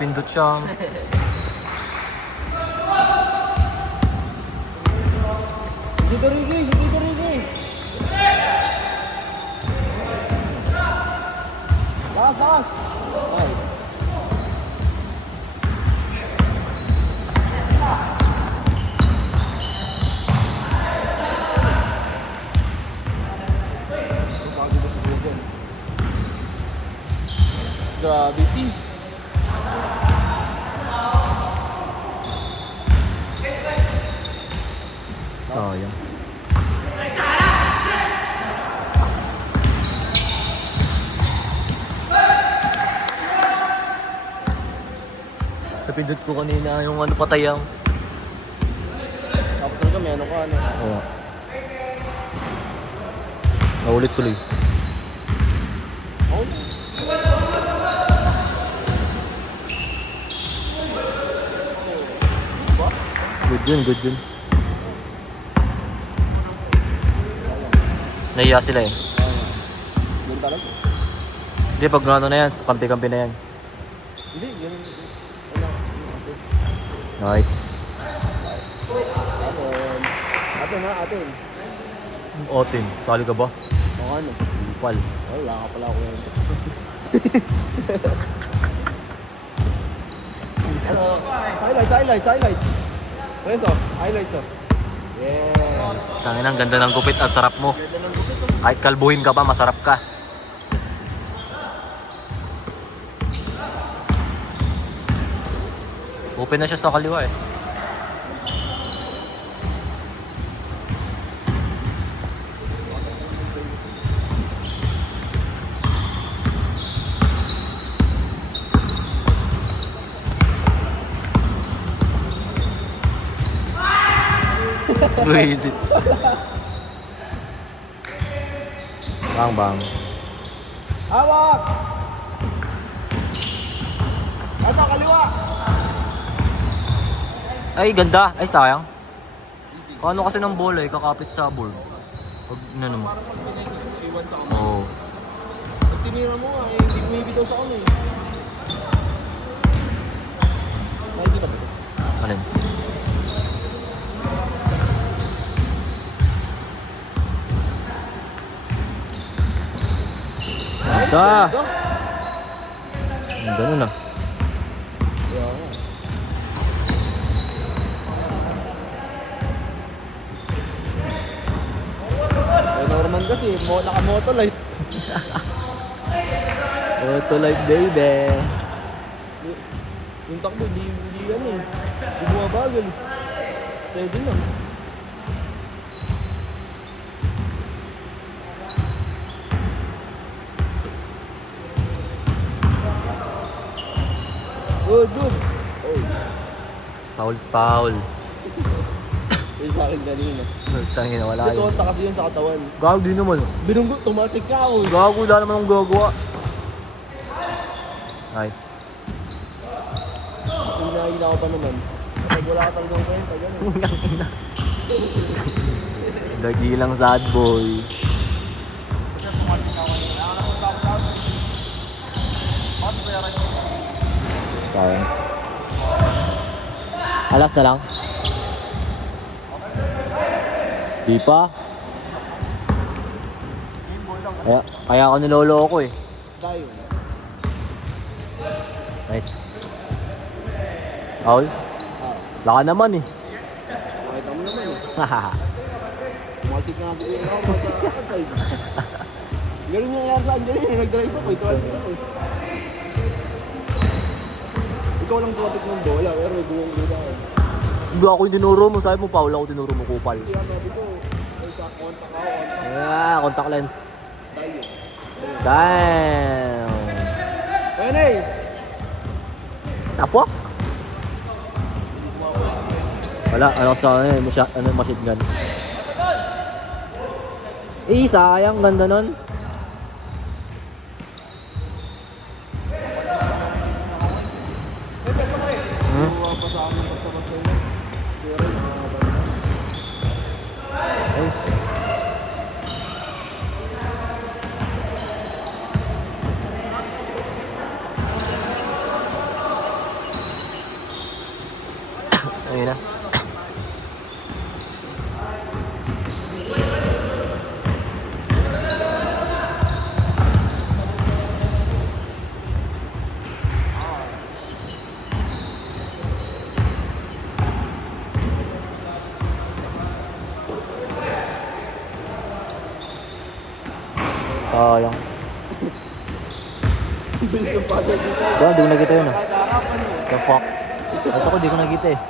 napindot siya. Dito Ricky, dito Ricky. Lakas. Nice. Gravity. Sayang. Napindot ko kanina yung ano patayang. Tapos talaga may ano ka ano. Oo. Naulit tuloy. Oh. Good yun. Nahiya sila eh. Yun talaga. Hindi, pag ano na yan, kampi-kampi na yan. Hindi, yun. Nice. Atin. Otin, sali ka ba? O ano? Upal. Wala ka pala ako yun. Highlights. Highlights. Yeah. Tangin ang ganda ng gupit at sarap mo. Kahit kalbuhin ka pa, masarap ka. Open na siya sa kaliwa eh. Visit. Bang. Hawak! Ano, kaliwa! Ay, ganda. Ay, sayang. Paano kasi ng bola eh, kakapit sa board. Pag ano mo. Iwan sa kamay. Oo. Pag tinira mo nga, hindi bumibitaw sa kamay. Nakikita ba ito? Alin? Ganda! Ganda nun ah. Norman kasi, naka-motolight. Motolight baby. Yung takbo, hindi ano eh. Hindi bumabagal eh. Steady lang. Good. Foul. Yung sa akin kanina. Tangina, wala yun. Ito, kasi yun sa katawan. Gago din naman. Binunggo, tumatsik ka ako. Gago, wala naman akong gagawa. Nice. Hinahin ako pa naman. Kapag wala ka talagang kwenta, gano'n. Dagilang sad boy. Sayang. Alas na lang. Di pa. Kaya ako niloloko eh. Tayo. Nice. Paul? Laka naman eh. Nakita mo naman eh. Tumatsik nga si Kuya ako. Ganun yung nangyari sa akin kanina. Nag-drive ako eh. Tumatsik ako eh. Ikaw lang tumapit ng bola. Pero may buwang bola ako. Hindi ako yung tinuro mo. Sabi mo, Paul ako tinuro mo, kupal. Kaya sabi ko, ay sa contact ako. Contact lens. Tayo. Damn. Ayan eh! Tapok? Wala, ano sa machine gun. Sayang, ganda nun. ina. Sayang. Bilis yung puzzle dito. Diba, di ko nakita yun ah. Kahit harapan mo. The fuck? Ito ko, di ko nakita eh.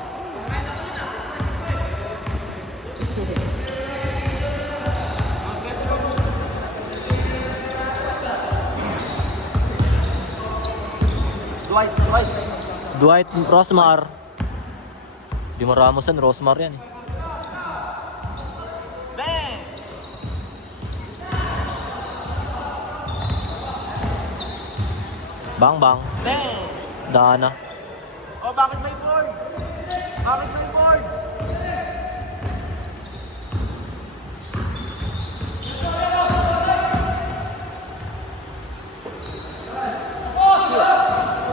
Dwight. Dwight Rosmar. Di mo Ramos yan, Rosmar yan eh. Bang bang. Dana. Oh, bakit may board? Bakit may board?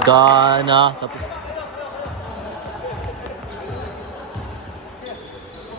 Dana. Tapos